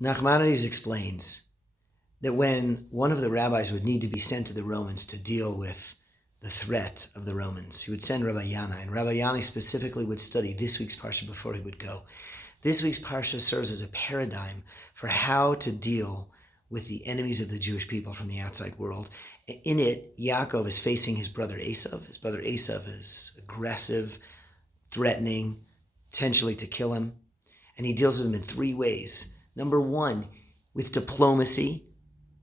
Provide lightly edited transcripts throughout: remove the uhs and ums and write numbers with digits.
Nachmanides explains that when one of the rabbis would need to be sent to the Romans to deal with the threat of the Romans, he would send Rabbi Yanai, and Rabbi Yanai specifically would study this week's Parsha before he would go. This week's Parsha serves as a paradigm for how to deal with the enemies of the Jewish people from the outside world. In it, Yaakov is facing his brother Esav. His brother Esav is aggressive, threatening, potentially to kill him, and he deals with him in three ways. Number one, with diplomacy.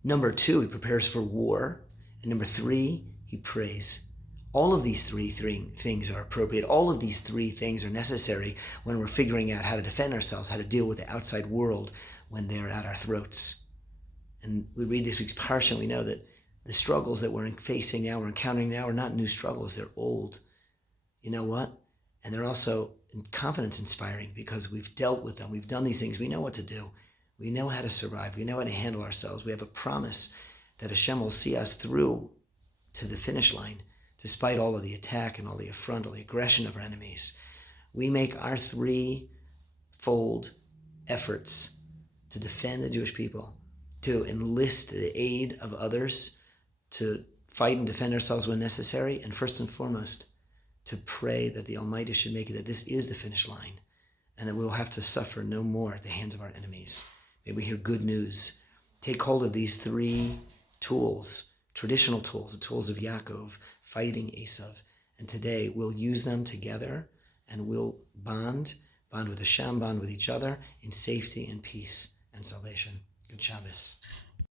Number two, he prepares for war. And number three, he prays. All of these three things are appropriate. All of these three things are necessary when we're figuring out how to defend ourselves, how to deal with the outside world when they're at our throats. And we read this week's Parsha, and we know that the struggles that we're facing now, we're encountering now, are not new struggles. They're old. You know what? And they're also confidence inspiring because we've dealt with them. We've done these things. We know what to do. We know how to survive. We know how to handle ourselves. We have a promise that Hashem will see us through to the finish line, despite all of the attack and all the affront, all the aggression of our enemies. We make our threefold efforts to defend the Jewish people, to enlist the aid of others, to fight and defend ourselves when necessary, and first and foremost, to pray that the Almighty should make it that this is the finish line, and that we will have to suffer no more at the hands of our enemies. May we hear good news. Take hold of these three tools, traditional tools, the tools of Yaakov, fighting Esav. And today we'll use them together and we'll bond with Hashem, bond with each other in safety and peace and salvation. Good Shabbos.